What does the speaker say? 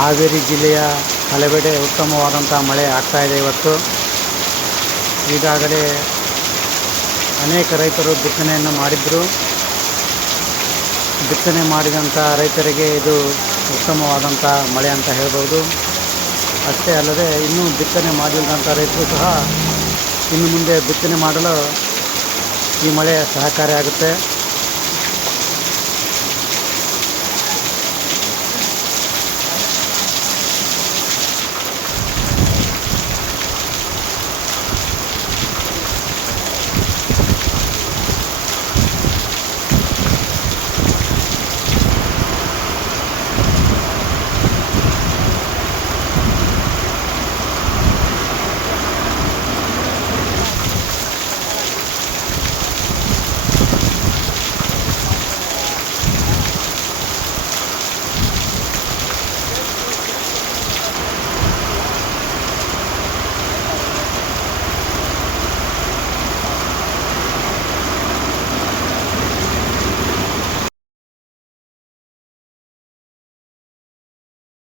ಹಾವೇರಿ ಜಿಲ್ಲೆಯ ಹಲವೆಡೆ ಉತ್ತಮವಾದಂಥ ಮಳೆ ಆಗ್ತಾಯಿದೆ. ಇವತ್ತು ಈಗಾಗಲೇ ಅನೇಕ ರೈತರು ಬಿತ್ತನೆಯನ್ನು ಮಾಡಿದ್ರು. ಬಿತ್ತನೆ ಮಾಡಿದಂಥ ರೈತರಿಗೆ ಇದು ಉತ್ತಮವಾದಂಥ ಮಳೆ ಅಂತ ಹೇಳ್ಬೋದು. ಅಷ್ಟೇ ಅಲ್ಲದೆ ಇನ್ನೂ ಬಿತ್ತನೆ ಮಾಡಿದಂಥ ರೈತರು ಸಹ ಇನ್ನು ಮುಂದೆ ಬಿತ್ತನೆ ಮಾಡಲು ಈ ಮಳೆ ಸಹಕಾರಿಯಾಗುತ್ತೆ.